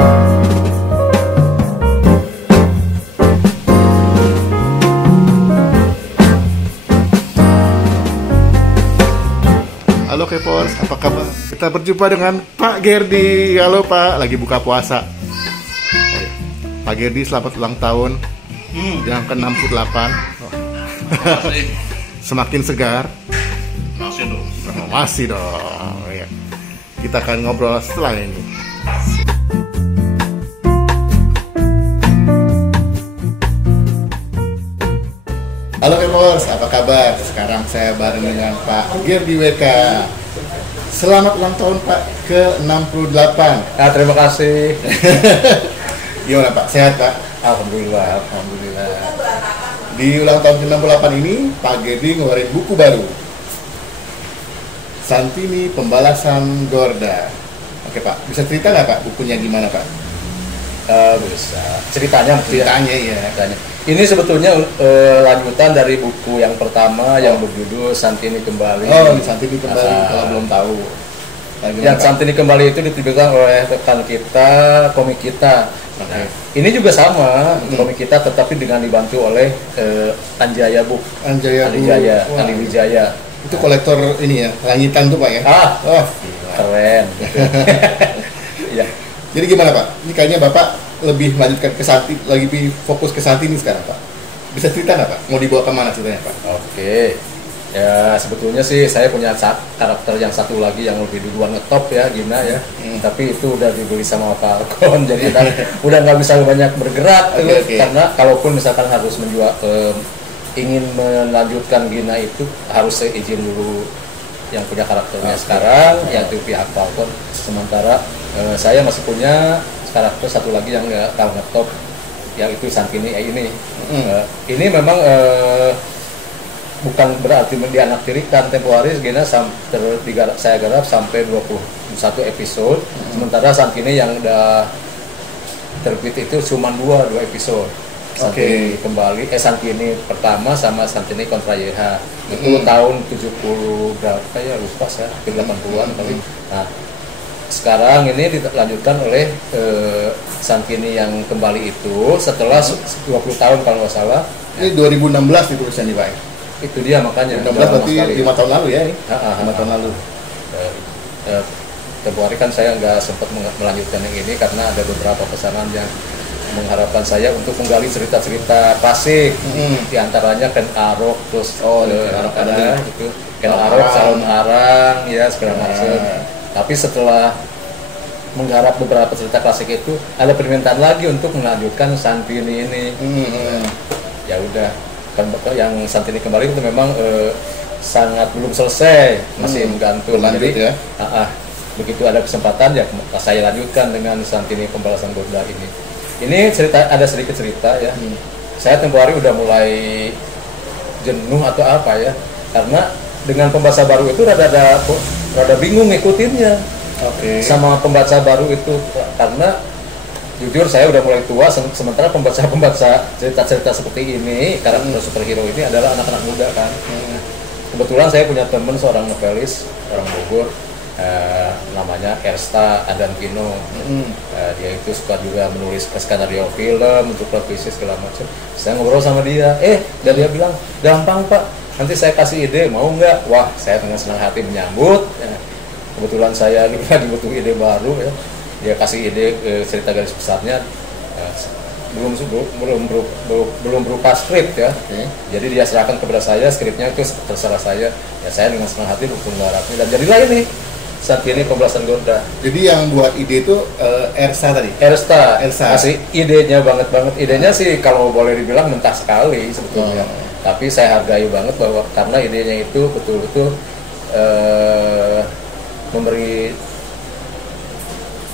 Halo Kepors, apa kabar? Kita berjumpa dengan Pak Gerdi. Halo Pak, lagi buka puasa. Pak Gerdi, selamat ulang tahun yang ke-68. Semakin segar. Masih dong. Masih dong. Ya. Kita akan ngobrol setelah ini. Halo Kepors, apa kabar? Sekarang saya bareng dengan Pak Gerdi WK. Selamat ulang tahun Pak ke-68. Terima kasih. Gimana Pak? Sehat Pak? Alhamdulillah. Alhamdulillah. Di ulang tahun ke-68 ini, Pak Gerdi ngeluarin buku baru. Santini Pembalasan Gorda. Oke Pak, bisa cerita nggak Pak bukunya gimana Pak? Bisa. Ceritanya Iya. Ini sebetulnya lanjutan dari buku yang pertama yang berjudul Santini Kembali. Oh, Santini Kembali, kalau belum tahu. Yang Santini Kembali itu diterbitkan oleh rekan kita, komik kita. Okay. Ini juga sama, komik kita tetapi dengan dibantu oleh Anjaya Book. Anjaya. Andi Wijaya. Itu kolektor ini ya, langitan tuh Pak ya? Oh, keren. Ya. Jadi gimana Pak? Ini kayaknya Bapak lebih melanjutkan ke Santini, lagi fokus ke Santini sekarang Pak. Bisa cerita nggak Pak? Mau dibawa kemana ceritanya Pak? Oke. Ya sebetulnya sih saya punya karakter yang satu lagi yang lebih duluan ngetop ya, Gina ya. Tapi itu udah dibeli sama Falcon, jadi udah nggak bisa banyak bergerak tuh. Okay. Karena kalaupun misalkan harus menjual, ingin melanjutkan Gina itu harus saya izin dulu yang punya karakternya sekarang, yaitu pihak Falcon. Sementara saya masih punya karakter satu lagi yang kalau ngetop, yaitu Santini ini. Ini memang bukan berarti dianaktirikan, tempo hari Gina saya garap sampai 21 episode. Sementara Santini yang udah terbit itu cuma 2 episode. Santini kembali, Santini pertama sama Santini kontra YH. Itu tahun 70 berapa ya, lupa saya, 80-an kali. Nah, sekarang ini dilanjutkan oleh Santini yang kembali itu setelah 20 tahun kalau nggak salah. Ini 2016 ditulisnya nih Pak. Itu dia makanya. 2016 berarti 5 tahun lalu ya? 5 tahun lalu. Tempoh hari kan saya nggak sempat melanjutkan yang ini karena ada beberapa pesanan yang mengharapkan saya untuk menggali cerita-cerita klasik. Di antaranya Ken Arok, terus itu Ken Arok, Salon Arang, ya segala macam. Tapi setelah menggarap beberapa cerita klasik itu ada permintaan lagi untuk melanjutkan Santini ini. Ya udah, kan yang Santini kembali itu memang sangat belum selesai, masih menggantung. Lanjut ya. Begitu ada kesempatan ya saya lanjutkan dengan Santini Pembalasan Gorda ini. Ini cerita, ada sedikit cerita ya. Saya tempoh hari udah mulai jenuh atau apa ya, karena dengan pembaca baru itu rada bingung ngikutinnya. Sama pembaca baru itu, karena jujur saya udah mulai tua, sementara pembaca cerita-cerita seperti ini, karakter superhero ini adalah anak-anak muda kan. Kebetulan saya punya teman seorang novelis orang Bogor, namanya Ersta Adankino. Dia itu suka juga menulis skenario film untuk televisi segala macam. Saya ngobrol sama dia, dan dia bilang gampang Pak, nanti saya kasih ide, mau nggak? Wah, saya dengan senang hati menyambut. Kebetulan saya lagi butuh ide baru ya. Dia kasih ide cerita garis besarnya, belum berupa skrip ya. Jadi dia serahkan kepada saya, skripnya itu terserah saya. Ya saya dengan senang hati untuk menggarapnya dan jadilah ini Santini Pembalasan Gorda. Jadi yang buat ide itu Ersta tadi? Ersta. Masih idenya banget. Idenya sih kalau boleh dibilang mentah sekali sebetulnya. Tapi saya hargai banget bahwa karena idenya itu betul-betul memberi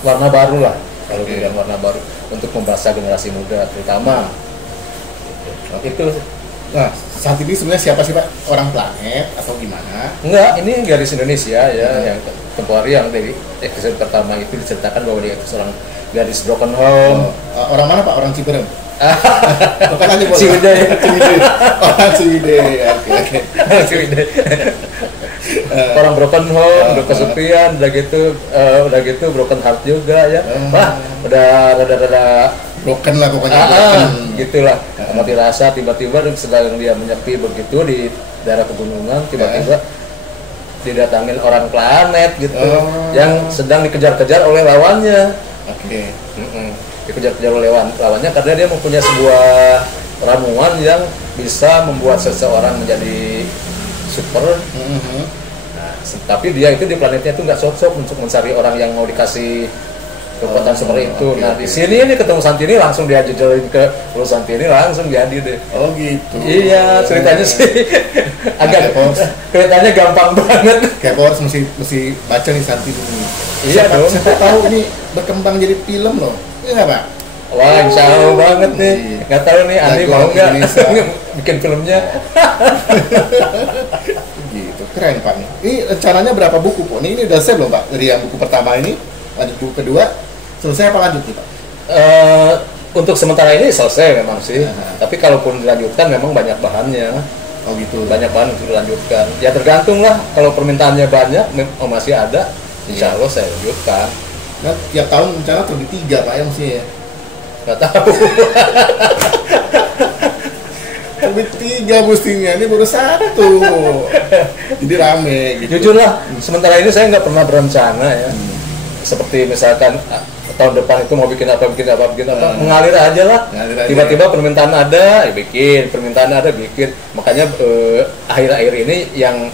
warna baru lah, kalau bilang warna baru untuk membahas generasi muda terutama. Itu. Nah, saat ini sebenarnya siapa sih Pak? Orang planet atau gimana? Enggak, ini garis Indonesia ya, yang tempoh hari yang dari episode pertama itu diceritakan bahwa dia itu seorang gadis broken home. Orang mana Pak? Orang Ciberem? Bukan hanya buat Ciwidey. Orang Ciwidey. Oke. Ciwidey. Orang broken home, udah kesepian, udah gitu broken heart juga ya. Wah, udah rada Broken lah pokoknya. Broken. Gitulah. Mati rasa tiba-tiba sedang dia menyepi begitu di daerah pegunungan, tiba-tiba didatangin orang planet gitu yang sedang dikejar-kejar oleh lawannya. Oke. Dikejar-kejar oleh lawannya karena dia mempunyai sebuah ramuan yang bisa membuat seseorang menjadi super. Nah, tapi dia itu di planetnya itu nggak cocok untuk mencari orang yang mau dikasih kekuatan seperti itu. Nah, di sini ini ketemu Santini langsung dia jejelin ke Pulau Santini langsung jadi deh. Oh gitu. Iya, ceritanya sih agak kelihatannya gampang banget. Kayak harus mesti baca nih Santini. Iya dong. Siapa tahu ini berkembang jadi film loh. Iya nggak Pak? Wah, insya Allah banget nih. Nggak tahu nih Andi mau nggak bikin filmnya. Gitu, keren Pak nih. Ini rencananya berapa buku Pak? Ini udah selesai belum Pak? Dari yang buku pertama ini, lanjut buku kedua, selesai apa lanjut nih Pak? Untuk sementara ini selesai memang sih. Tapi kalaupun dilanjutkan memang banyak bahannya. Oh gitu. Banyak bahan untuk dilanjutkan. Ya tergantung lah. Kalau permintaannya banyak, masih ada, insya Allah saya lanjutkan. Nah, tiap tahun rencana terbit 3 Pak ya mesti ya? Nggak tahu. Terbit 3 mestinya, ini baru 1. Jadi rame gitu. Jujur lah, sementara ini saya nggak pernah berencana ya. Seperti misalkan tahun depan itu mau bikin apa, mengalir aja lah. Tiba-tiba permintaan ada, ya bikin. Permintaan ada, bikin. Makanya akhir-akhir ini yang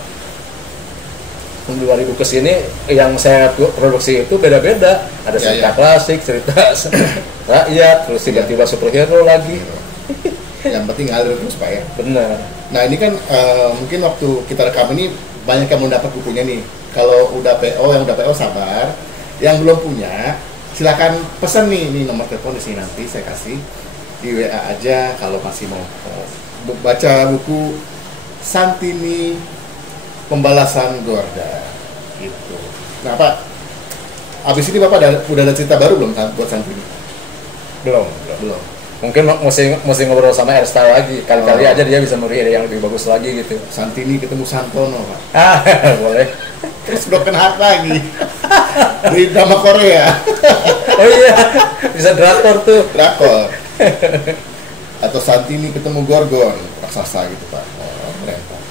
2000 kesini yang saya produksi itu beda-beda. Ada cerita klasik, cerita rakyat, terus tiba-tiba superhero lagi. Yang penting ngalir terus Pak ya. Benar. Nah ini kan mungkin waktu kita rekam ini banyak yang mau dapat bukunya nih. Kalau udah PO sabar. Yang belum punya silakan pesan nih nomor telepon di sini nanti saya kasih di WA aja kalau masih mau baca buku Santini Pembalasan Gorda gitu. Nah Pak, abis ini Bapak udah ada cerita baru belum buat Santini? Belum. Mungkin mesti ngobrol sama Ersta lagi. Kali-kali aja dia bisa memberi ide yang lebih bagus lagi gitu. Santini ketemu Santono Pak. Boleh. Terus broken heart lagi. Di drama Korea. Oh iya, bisa drakor tuh. Drakor. Atau Santini ketemu Gorgon, raksasa gitu Pak. Oh, keren Pak.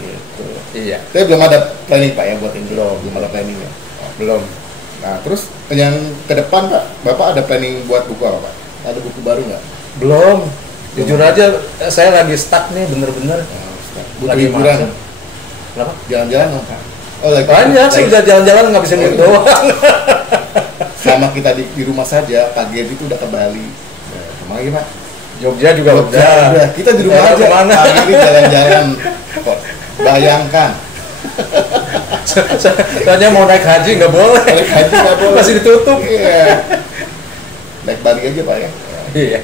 Gitu. Iya. Tapi belum ada planning Pak ya buat ini. Belum ada planning ya. Belum. Nah terus yang ke depan Pak, Bapak ada planning buat buku apa Pak? Ada buku baru nggak? Belum. Jujur aja, saya lagi stuck nih bener-bener. Buku hiburan. Kenapa? Jalan-jalan dong Pak. Oh, banyak sih udah jalan-jalan nggak bisa duit doang. Sama kita di rumah saja, Pak Gerdi itu udah ke Bali. Kemana lagi Pak? Jogja juga udah. Kita di rumah aja. Pak Gerdi jalan-jalan. Bayangkan. Soalnya mau naik haji nggak boleh. Naik haji nggak boleh. Masih ditutup. Iya. Naik Bali aja Pak ya. Iya.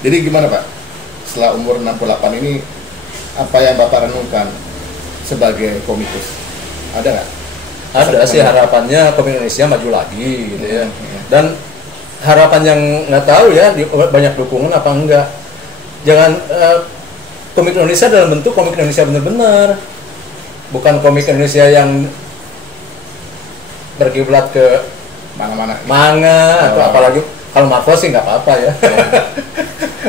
Jadi gimana Pak? Setelah umur 68 ini apa yang Bapak renungkan sebagai komikus? Ada nggak? Ada sih harapannya komik Indonesia maju lagi gitu ya. Dan harapan yang nggak tahu ya banyak dukungan apa enggak. Jangan komik Indonesia dalam bentuk komik Indonesia benar-benar, bukan komik Indonesia yang berkiblat ke manga atau apalagi kalau Marvel sih nggak apa-apa ya.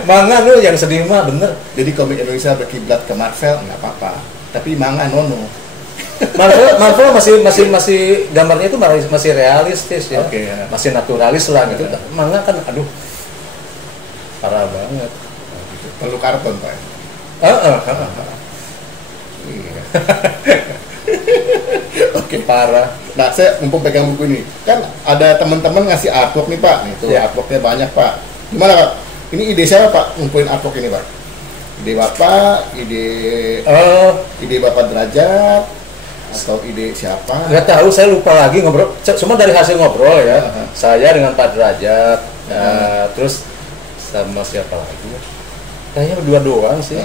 Manga lu yang sedih mah bener. Jadi komik Indonesia berkiblat ke Marvel nggak apa-apa, tapi manga nono. Marvel masih gambarnya itu masih realistis ya. Okay, ya. Masih naturalis lah gitu. Manga kan aduh parah banget. Perlu karton Pak. Iya. Oke, parah. Nah, saya mumpung pegang buku ini, kan ada teman-teman ngasih artwork nih Pak. Nih tuh artworknya banyak Pak. Gimana Pak? Ini ide siapa Pak ngumpulin artwork ini Pak? Ide Bapak, ide Bapak Derajat, atau ide siapa? Nggak tahu, saya lupa lagi ngobrol. Cuma dari hasil ngobrol ya. Saya dengan Pak Derajat, terus sama siapa lagi? Kayaknya berdua doang sih.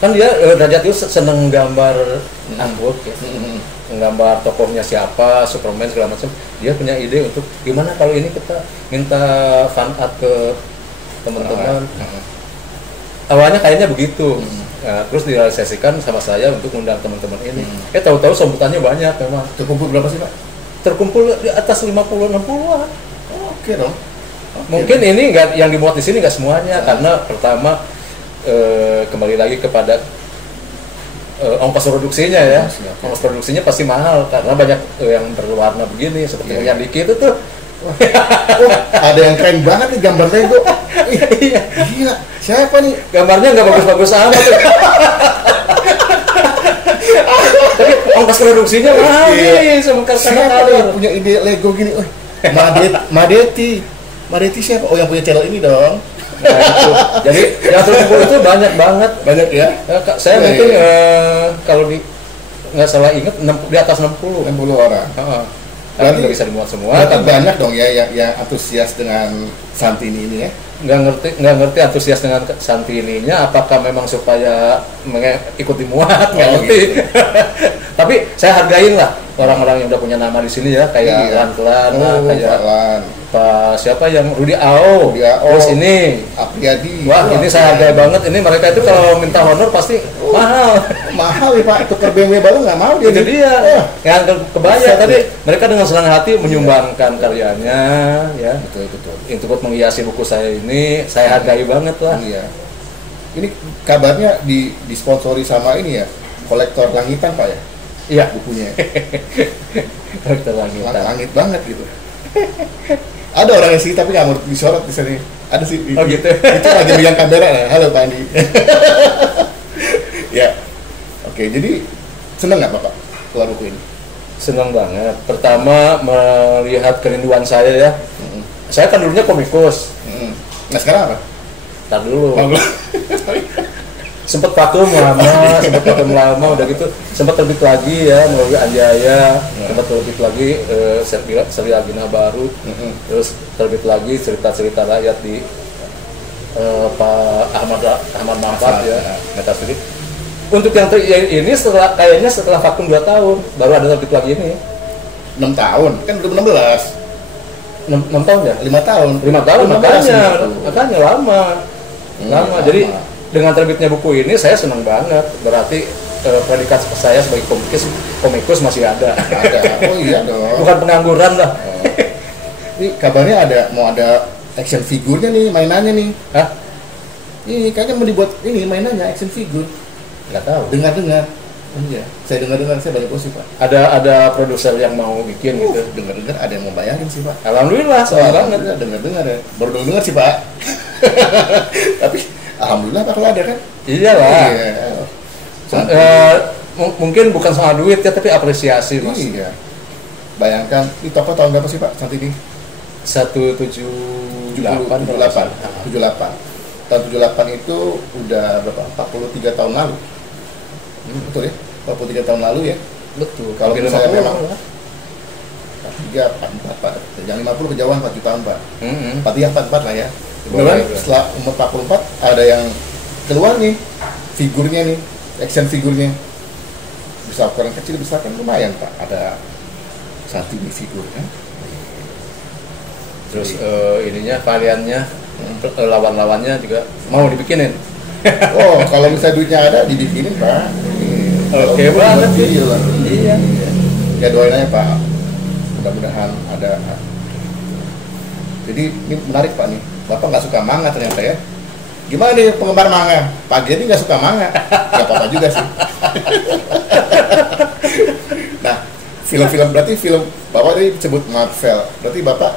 Kan dia Derajat itu seneng gambar artwork ya. nggambar tokohnya siapa, Superman segala macam. Dia punya ide untuk gimana kalau ini kita minta fan art ke teman-teman. Awalnya kayaknya begitu. Nah, terus direalisasikan sama saya untuk undang teman-teman ini. Tahu-tahu sambutannya banyak memang. Terkumpul berapa sih Pak? Terkumpul di atas 50-60-an. Oke dong. Mungkin ini nggak yang dimuat di sini nggak semuanya, karena pertama kembali lagi kepada ongkos produksinya ya. Ongkos produksinya pasti mahal karena banyak yang berwarna begini seperti yang dikit itu tuh. Ada yang keren banget nih gambar Lego. Iya. Gila. Siapa nih? Gambarnya nggak bagus-bagus amat tuh. Tapi ongkos produksinya mahal nih sama siapa yang punya ide Lego gini? Madeti siapa? Oh, yang punya channel ini dong. Nah, itu. Jadi yang terkumpul itu banyak banget. Banyak ya? Saya mungkin kalau nggak salah ingat di atas 60 orang. Berarti nggak bisa dimuat semua. Berarti banyak dong ya yang antusias dengan Santini ini ya? Nggak ngerti antusias dengan Santininya. Apakah memang supaya ikut dimuat? Nggak ngerti. Gitu. Tapi saya hargain lah orang-orang yang udah punya nama di sini ya, kayak Lan, kayak Pak siapa yang Rudi Ao, terus ini Apriyadi. Wah, ini saya hargai banget. Ini mereka itu kalau minta honor pasti mahal ya Pak. Tukar BMW baru nggak mau dia. Itu dia. Yang kebayang tadi mereka dengan senang hati menyumbangkan karyanya, ya. Betul. Untuk menghiasi buku saya ini, saya hargai banget lah. Iya. Ini kabarnya disponsori sama ini ya, kolektor langitan Pak ya? Iya. Bukunya. Kolektor langitan. Langit banget gitu. Ada orangnya sih, tapi nggak mau disorot di sini. Ada sih. Oh gitu. Itu lagi bilang kamera. Halo Pak Andi. Ya. Oke, jadi seneng nggak Bapak keluar buku ini? Senang banget. Pertama melihat kerinduan saya ya. Saya kan dulunya komikus. Nah sekarang apa? Ntar dulu. Sempat vakum lama, udah gitu sempat terbit lagi ya melalui Anjaya, sempat terbit lagi seri Agina baru, terus terbit lagi cerita-cerita rakyat di Pak Ahmad Manfaat ya, Metastudie. Untuk yang ini kayaknya setelah vakum 2 tahun baru ada terbit lagi ini. 6 tahun kan 2016. 6 tahun ya? 5 tahun. 5 tahun makanya lama. Jadi dengan terbitnya buku ini saya senang banget. Berarti predikat saya sebagai komikus masih ada. Oh iya dong. Bukan pengangguran lah. Ini kabarnya mau ada action figurnya nih, mainannya nih. Hah? Ini kayaknya mau dibuat ini mainannya action figure. Nggak tahu. Dengar. Iya. Saya dengar saya banyak gosip Pak. Ada produser yang mau bikin gitu. Dengar ada yang mau bayarin sih Pak. Alhamdulillah, senang banget. Dengar ya. Baru dengar sih Pak. Tapi alhamdulillah Pak kalau ada kan. Iyalah. Mungkin bukan soal duit ya, tapi apresiasi Mas. Iya. Bayangkan ini toko tahun berapa sih Pak Santini? 78. Tahun 78 itu udah berapa? 43 tahun lalu. Betul ya? 43 tahun lalu ya? Betul. Kalau misalnya memang 43, 44 Pak. Jangan 50 kejauhan 4 jutaan Pak. 44 lah ya. Kemudian setelah umur 44 ada yang keluar nih figurnya nih, action figurnya. Bisa ukuran kecil, bisa kan lumayan Pak. Ada Santini figur kan. Terus ininya variannya, lawan-lawannya juga mau dibikinin. Oh, kalau misalnya duitnya ada dibikinin Pak. Oke banget sih. Iya. Ya doain aja Pak. Mudah-mudahan ada. Jadi ini menarik Pak nih. Bapak nggak suka manga ternyata ya. Gimana nih penggemar manga? Pak Gedi nggak suka manga. Nggak apa-apa juga sih. Nah, film-film berarti film Bapak tadi disebut Marvel. Berarti Bapak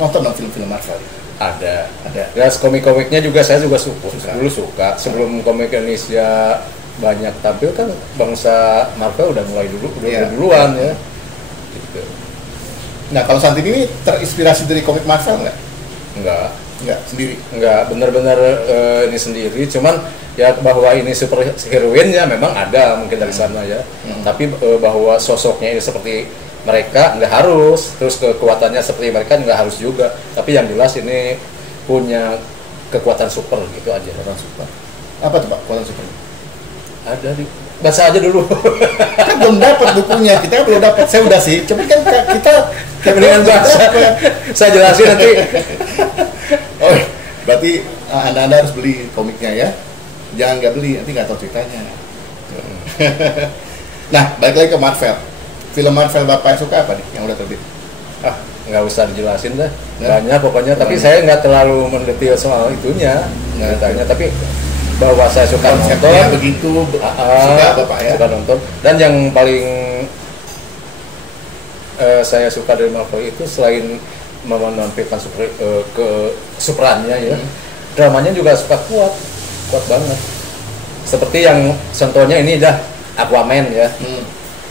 nonton dong film-film Marvel? Ada. Ya komik-komiknya juga saya juga suka. Dulu suka. Sebelum komik Indonesia banyak tampil kan bangsa Marvel udah mulai duluan ya. Gitu. Nah kalau Santini ini terinspirasi dari komik Marvel nggak? Enggak, sendiri? Enggak, benar-benar ini sendiri. Cuman ya bahwa ini super heroine ya memang ada mungkin dari sana ya. Tapi bahwa sosoknya ini seperti mereka nggak harus, terus kekuatannya seperti mereka nggak harus juga. Tapi yang jelas ini punya kekuatan super gitu aja. Kekuatan super. Apa tuh Pak kekuatan super? Ada baca aja dulu. Kan belum dapat bukunya, kita kan belum dapat. Saya udah sih, cuma kan kita Mendingan baca. Saya jelasin nanti. Oh, berarti anda harus beli komiknya ya. Jangan nggak beli, nanti nggak tahu ceritanya. Nah, balik lagi ke Marvel. Film Marvel Bapak yang suka apa nih yang udah terbit? Nggak usah dijelasin dah, Ya. banyak pokoknya. Tapi saya nggak terlalu mendetail soal itunya, ceritanya. Tapi bahwa saya suka Konsepnya nonton, begitu, suka Bapak ya. suka nonton. Dan yang paling saya suka dari Marvel itu selain menampilkan ke superannya ya, dramanya juga suka kuat banget. Seperti yang contohnya ini dah Aquaman ya.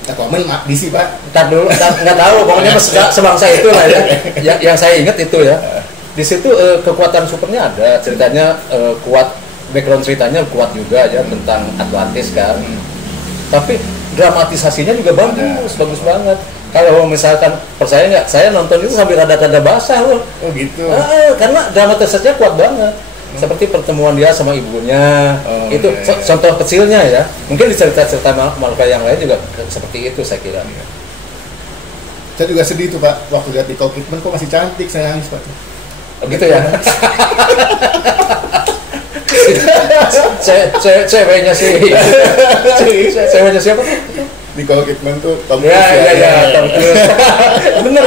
Aquaman DC Pak. Ntar dulu, nggak tahu, pokoknya sebangsa itu lah ya. Yang saya ingat itu ya. Di situ kekuatan supernya ada, ceritanya kuat, background ceritanya kuat juga ya tentang Atlantis kan. Tapi dramatisasinya juga bagus banget. Kalau misalkan percaya nggak, saya nonton itu sambil rada-rada basah loh. Oh gitu. Karena dramatisasinya kuat banget. Seperti pertemuan dia sama ibunya, itu contoh kecilnya ya. Mungkin di cerita-cerita Marvel yang lain juga seperti itu saya kira. Saya juga sedih tuh Pak, waktu lihat Nicole Kidman kok masih cantik, saya nangis Pak. Gitu ya. Ceweknya sih. Ceweknya siapa? Nicole Kidman tuh Tom Ya, Tom Cruise. Bener.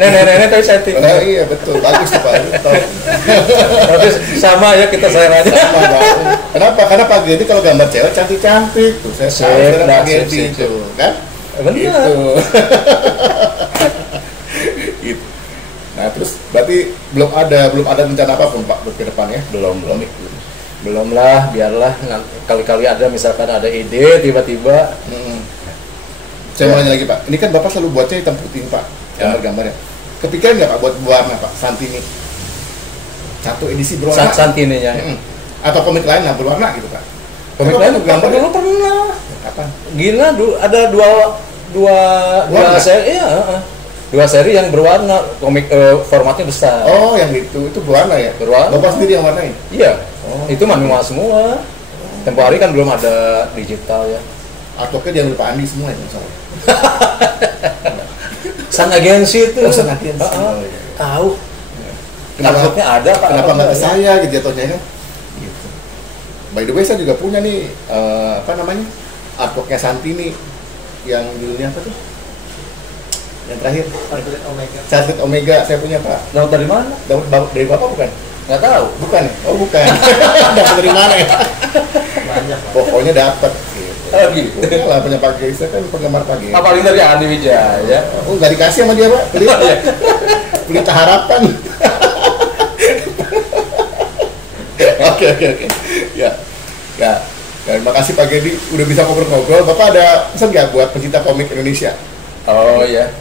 Nenek tapi cantik. Iya betul, bagus tuh Pak. Tapi sama ya kita sayang aja. Kenapa? Karena Pak Gedi kalau gambar cewek cantik-cantik tuh. Saya sayang Pak Gedi itu, kan? Benar. Gitu. Gitu. Nah, terus berarti belum ada rencana apapun Pak buat ke depan ya? Belum lah, biarlah kali-kali ada misalkan ada ide tiba-tiba. Saya mau nanya lagi Pak, ini kan Bapak selalu buatnya hitam putih Pak, gambar-gambarnya. Kepikiran nggak Pak buat warna Pak, Santini? Satu edisi berwarna. Santininya. Atau komik lain lah berwarna gitu Pak. Komik lain gambar dulu pernah. Kapan? Gila dulu ada dua seri, iya. Dua seri yang berwarna, komik formatnya besar. Oh, yang itu berwarna ya? Berwarna. Bapak sendiri yang warnain? Iya. Itu manual semua. Tempo hari kan belum ada digital ya. Artworknya jangan lupa Andi semua ya, misalnya. San agensi itu. San agensi. Tahu. Artworknya ada Pak. Kenapa nggak ke saya gitu jatuhnya kan? Gitu. By the way saya juga punya nih apa namanya? Artworknya Santini yang judulnya apa tuh? Yang terakhir Charlotte Omega saya punya Pak. Dapat dari mana? Dapat dari Bapak bukan? Nggak tahu. Bukan. Oh bukan. Dapat dari mana ya? Banyak. Pokoknya dapat. Oh gitu. Lah punya Pak Gey, saya kan penggemar Pak Gey. Paling dari Andi Wijaya. Oh nggak dikasih sama dia Pak? Pelita harapan. Oke. Ya. Terima kasih Pak Gedi udah bisa ngobrol-ngobrol. Bapak ada pesan nggak buat pecinta komik Indonesia? Oh ya.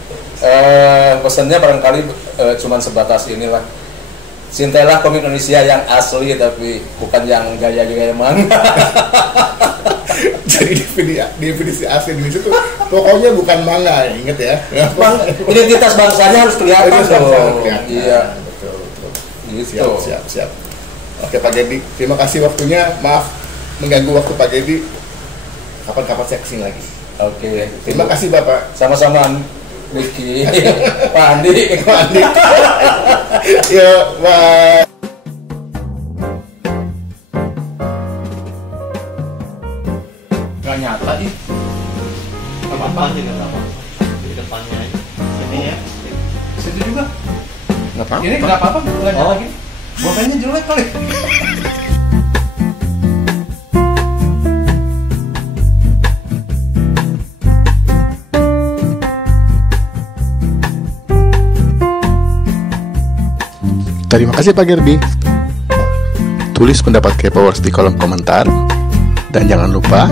Pesannya barangkali cuman sebatas inilah. Cintailah komik Indonesia yang asli tapi bukan yang gaya-gaya manga. Jadi definisi asli Indonesia itu pokoknya bukan manga, inget ya. Identitas bangsanya harus kelihatan dong. Iya, betul. Gitu. Siap. Oke Pak Gedi, terima kasih waktunya. Maaf mengganggu waktu Pak Gedi. Kapan-kapan saya kesini lagi. Oke. Terima kasih Bapak. Sama-sama Wiki, Pak Andi. Ya, bye. Gak nyata ih. Apa juga nggak apa-apa. Di depannya aja. Sini ya. Situ juga. Nggak apa-apa. Ini nggak apa-apa, nggak nyata lagi. Bokanya jelek kali. Terima kasih Pak Gerdi. Tulis pendapat K-Powers di kolom komentar. Dan jangan lupa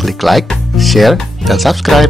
klik like, share, dan subscribe.